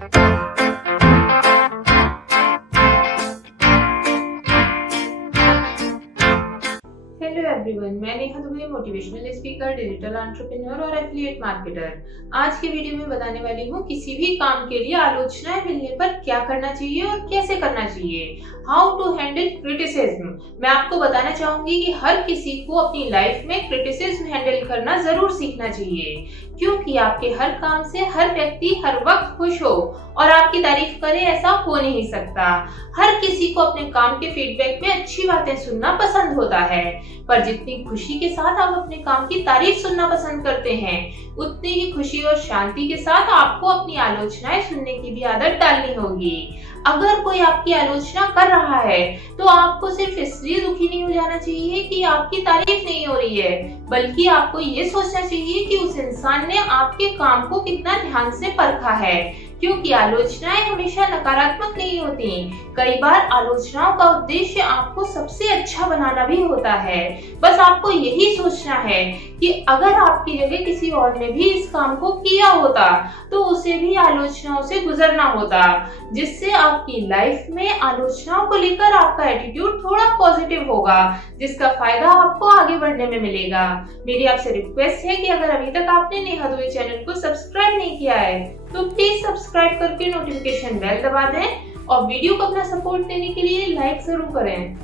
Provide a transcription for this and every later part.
Hello everyone, मैं Neha Dubey, motivational speaker, digital entrepreneur और affiliate marketer. आज के वीडियो में बताने वाली हूँ किसी भी काम के लिए आलोचनाएं मिलने पर क्या करना चाहिए और कैसे करना चाहिए। How to handle criticism. मैं आपको बताना चाहूंगी कि हर किसी को अपनी लाइफ में क्रिटिसिज्म हैंडल करना जरूर सीखना चाहिए, क्योंकि आपके हर काम से हर व्यक्ति हर वक्त खुश हो और आपकी तारीफ करे ऐसा हो नहीं सकता। हर किसी को अपने काम के फीडबैक में अच्छी बातें सुनना पसंद होता है, पर जितनी खुशी के साथ आप अपने काम की तारीफ सुनना पसंद करते हैं, उतनी ही खुशी और शांति के साथ आपको अपनी आलोचनाएं सुनने की भी आदत डालनी होगी। अगर कोई आपकी आलोचना कर रहा है तो आपको सिर्फ इसलिए दुखी नहीं हो जाना चाहिए कि आपकी तारीफ नहीं हो रही है, बल्कि आपको ये सोचना चाहिए कि उस इंसान ने आपके काम को कितना ध्यान से परखा है, क्योंकि आलोचनाएं हमेशा नकारात्मक नहीं होती। कई बार आलोचनाओं का उद्देश्य आपको सबसे अच्छा बनाना भी होता है। बस आपको यही सोचना है कि अगर आपकी जगह किसी और ने भी इस काम को किया होता तो उसे भी आलोचनाओं से गुजरना होता, जिससे आपकी लाइफ में आलोचनाओं को लेकर आपका एटीट्यूड थोड़ा पॉजिटिव होगा, जिसका फायदा आपको आगे बढ़ने में मिलेगा। मेरी आपसे रिक्वेस्ट है कि अगर अभी तक आपने नेहा दुबे चैनल को सब्सक्राइब नहीं किया है तो प्लीज सब्सक्राइब करके नोटिफिकेशन बेल दबा दें और वीडियो को अपना सपोर्ट देने के लिए लाइक जरूर करें।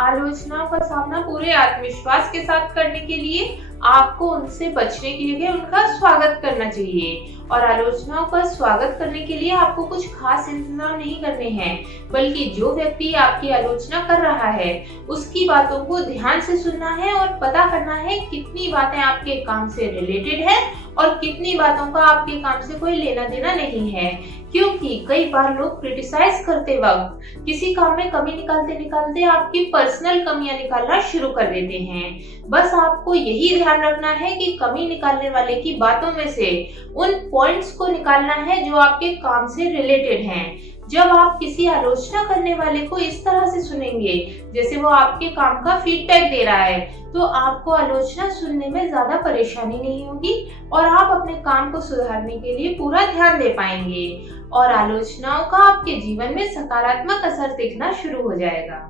आलोचनाओं का सामना पूरे आत्मविश्वास के साथ करने के लिए आपको उनसे बचने की जगह उनका स्वागत करना चाहिए, और आलोचनाओं का स्वागत करने के लिए आपको कुछ खास इंतजाम नहीं करने हैं, बल्कि जो व्यक्ति आपकी आलोचना कर रहा है उसकी बातों को ध्यान से सुनना है और पता करना है कितनी बातें आपके काम से रिलेटेड है और कितनी बातों का आपके काम से कोई लेना देना नहीं है। क्योंकि कई बार लोग क्रिटिसाइज करते वक्त किसी काम में कमी निकालते निकालते आपकी पर्सनल कमियां निकालना शुरू कर देते हैं। बस आपको यही ध्यान रखना है कि कमी निकालने वाले की बातों में से उन पॉइंट्स को निकालना है जो आपके काम से रिलेटेड हैं। जब आप किसी आलोचना करने वाले को इस तरह से सुनेंगे जैसे वो आपके काम का फीडबैक दे रहा है, तो आपको आलोचना सुनने में ज्यादा परेशानी नहीं होगी और आप अपने काम को सुधारने के लिए पूरा ध्यान दे पाएंगे और आलोचनाओं का आपके जीवन में सकारात्मक असर दिखना शुरू हो जाएगा।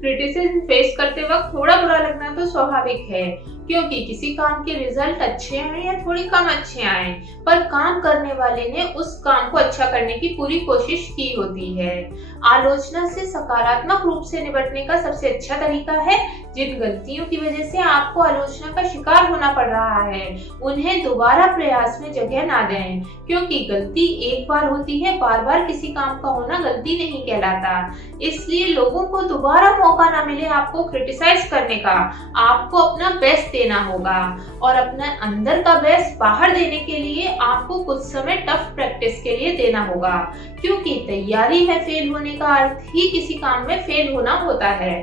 क्रिटिसिज्म फेस करते वक्त थोड़ा बुरा लगना तो स्वाभाविक है, क्योंकि किसी काम के रिजल्ट अच्छे आए या थोड़ी कम अच्छे आए, पर काम करने वाले ने उस काम को अच्छा करने की पूरी कोशिश की होती है। आलोचना से सकारात्मक रूप से निपटने का सबसे अच्छा तरीका है जिन गलतियों की वजह से आपको आलोचना का शिकार होना पड़ रहा है उन्हें दोबारा प्रयास में जगह ना दें, क्योंकि गलती एक बार होती है, बार बार किसी काम का होना गलती नहीं कहलाता। इसलिए लोगों को दोबारा मौका ना मिले आपको क्रिटिसाइज करने का। आपको अपना बेस्ट देना होगा और अपने अंदर का बेस्ट बाहर देने के लिए आपको कुछ समय टफ प्रैक्टिस के लिए देना होगा, क्योंकि तैयारी में फेल होने का अर्थ ही किसी काम में फेल होना होता है।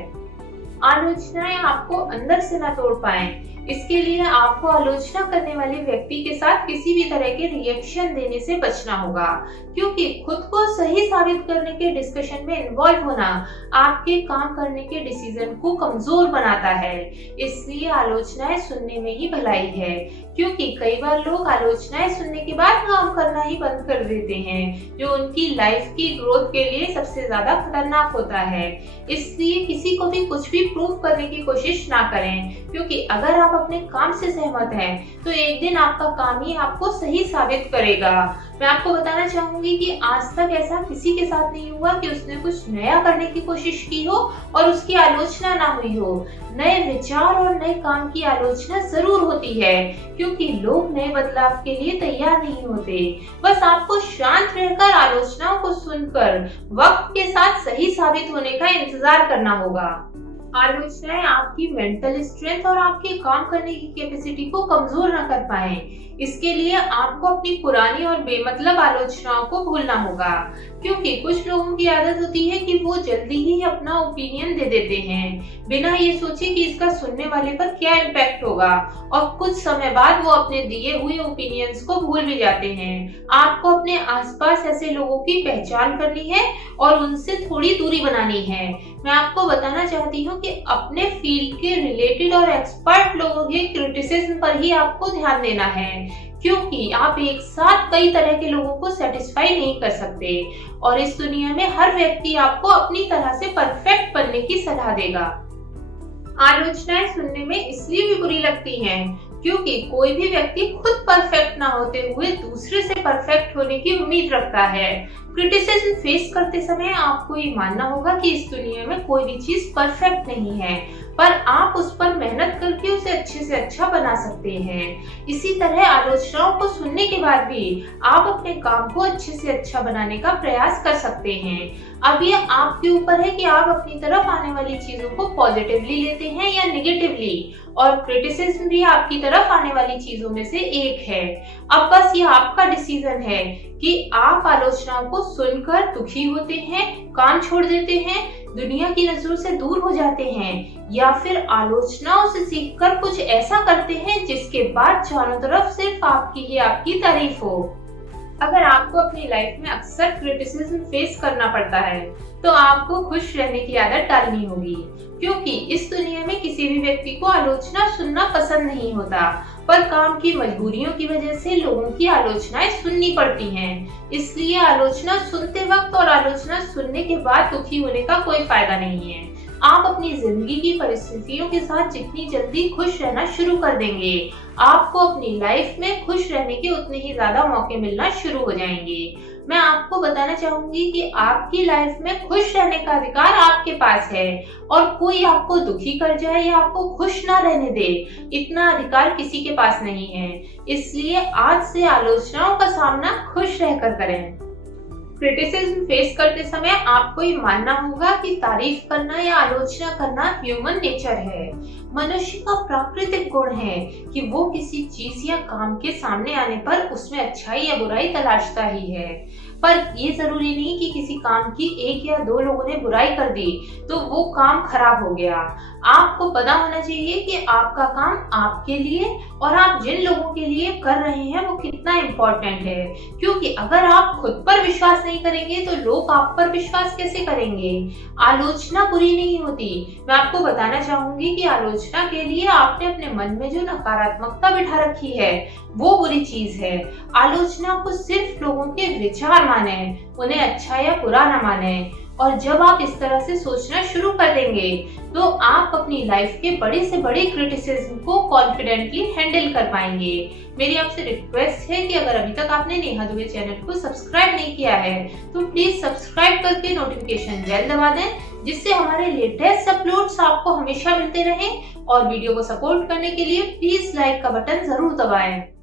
आलोचनाएं आपको अंदर से ना तोड़ पाएं, इसके लिए आपको आलोचना करने वाले व्यक्ति के साथ किसी भी तरह के रिएक्शन देने से बचना होगा, क्योंकि खुद को सही साबित करने के डिस्कशन में इन्वॉल्व होना आपके काम करने के डिसीजन को कमजोर बनाता है। इसलिए आलोचनाएं सुनने में ही भलाई है, क्योंकि कई बार लोग आलोचनाएं सुनने के बाद काम करना ही बंद कर देते हैं, जो उनकी लाइफ की ग्रोथ के लिए सबसे ज्यादा खतरनाक होता है। इसलिए किसी को भी कुछ भी प्रूव करने की कोशिश ना करें, क्योंकि अगर आप अपने काम से सहमत हैं तो एक दिन आपका काम ही आपको सही साबित करेगा। मैं आपको बताना चाहूंगी कि आज तक ऐसा किसी के साथ नहीं हुआ कि उसने कुछ नया करने की कोशिश की हो और उसकी आलोचना ना हुई हो। नए विचार और नए काम की आलोचना जरूर होती है, क्योंकि लोग नए बदलाव के लिए तैयार नहीं होते। बस आपको शांत रहकर आलोचनाओं को सुनकर वक्त के साथ सही साबित होने का इंतजार करना होगा। आलोचनाएं आपकी मेंटल स्ट्रेंथ और आपके काम करने की कैपेसिटी को कमजोर न कर पाए, इसके लिए आपको अपनी पुरानी और बेमतलब आलोचनाओं को भूलना होगा, क्योंकि कुछ लोगों की आदत होती है कि वो जल्दी ही अपना ओपिनियन दे देते हैं बिना ये सोचे कि इसका सुनने वाले पर क्या इम्पैक्ट होगा, और कुछ समय बाद वो अपने दिए हुए ओपिनियंस को भूल भी जाते हैं। आपको अपने आसपास ऐसे लोगों की पहचान करनी है और उनसे थोड़ी दूरी बनानी है। मैं आपको बताना चाहती हूँ कि अपने फील्ड के रिलेटेड और एक्सपर्ट लोगों के क्रिटिसिज्म पर ही आपको ध्यान देना है, क्योंकि आप एक साथ कई तरह के लोगों को सेटिस्फाई नहीं कर सकते और इस दुनिया में हर व्यक्ति आपको अपनी तरह से परफेक्ट बनने की सलाह देगा। आलोचनाएं सुनने में इसलिए भी बुरी लगती हैं क्योंकि कोई भी व्यक्ति खुद परफेक्ट ना होते हुए दूसरे से परफेक्ट होने की उम्मीद रखता है। क्रिटिसिज्म फेस करते समय आपको ये मानना होगा कि इस दुनिया में कोई भी चीज परफेक्ट नहीं है, पर आप उस पर मेहनत करके उसे अच्छे से अच्छा बना सकते हैं। इसी तरह आलोचनाओं को सुनने के बाद भी आप अपने काम को अच्छे से अच्छा बनाने का प्रयास कर सकते हैं। अब ये आपके ऊपर है कि आप अपनी तरफ आने वाली चीजों को पॉजिटिवली लेते हैं या नेगेटिवली, और क्रिटिसिज्म भी आपकी तरफ आने वाली चीजों में से एक है। अब बस ये आपका डिसीजन है कि आप आलोचनाओं को सुनकर दुखी होते हैं, काम छोड़ देते हैं, दुनिया की नजरों से दूर हो जाते हैं, या फिर आलोचनाओं से सीखकर कुछ ऐसा करते हैं जिसके बाद चारों तरफ सिर्फ आपकी ही आपकी तारीफ हो। अगर आपको अपनी लाइफ में अक्सर क्रिटिसिज्म फेस करना पड़ता है तो आपको खुश रहने की आदत डालनी होगी, क्योंकि इस दुनिया में किसी भी व्यक्ति को आलोचना सुनना पसंद नहीं होता, पर काम की मजबूरियों की वजह से लोगों की आलोचनाएं सुननी पड़ती हैं। इसलिए आलोचना सुनते वक्त और आलोचना सुनने के बाद दुखी होने का कोई फायदा नहीं है। आप अपनी जिंदगी की परिस्थितियों के साथ जितनी जल्दी खुश रहना शुरू कर देंगे, आपको अपनी लाइफ में खुश रहने के उतने ही ज्यादा मौके मिलना शुरू हो जाएंगे। मैं आपको बताना चाहूंगी कि आपकी लाइफ में खुश रहने का अधिकार आपके पास है, और कोई आपको दुखी कर जाए या आपको खुश ना रहने दे, इतना अधिकार किसी के पास नहीं है। इसलिए आज से आलोचनाओं का सामना खुश रहकर करें। क्रिटिसिज्म फेस करते समय आपको ये मानना होगा कि तारीफ करना या आलोचना करना ह्यूमन नेचर है। मनुष्य का प्राकृतिक गुण है कि वो किसी चीज या काम के सामने आने पर उसमें अच्छाई या बुराई तलाशता ही है, पर ये जरूरी नहीं कि किसी काम की एक या दो लोगों ने बुराई कर दी तो वो काम खराब हो गया। आपको पता होना चाहिए कि आपका काम आपके लिए और आप जिन लोगों के लिए कर रहे हैं वो कितना इम्पोर्टेंट है, क्योंकि अगर आप खुद पर विश्वास नहीं करेंगे तो लोग आप पर विश्वास कैसे करेंगे। आलोचना बुरी नहीं होती। मैं आपको बताना चाहूंगी कि आलोचना के लिए आपने अपने मन में जो नकारात्मकता बिठा रखी है वो बुरी चीज है। आलोचना को सिर्फ लोगों के विचार माने, उन्हें अच्छा या बुरा न माने, और जब आप इस तरह से सोचना शुरू कर देंगे तो आप अपनी लाइफ के बड़े से बड़े क्रिटिसिज्म को कॉन्फिडेंटली हैंडल कर पाएंगे। मेरी आपसे रिक्वेस्ट है कि अगर अभी तक आपने नेहा दुबे चैनल को सब्सक्राइब नहीं किया है तो प्लीज सब्सक्राइब करके नोटिफिकेशन बेल दबा दें, जिससे हमारे लेटेस्ट अपलोड्स आपको हमेशा मिलते रहें। और वीडियो को सपोर्ट करने के लिए प्लीज लाइक का बटन जरूर दबाएं।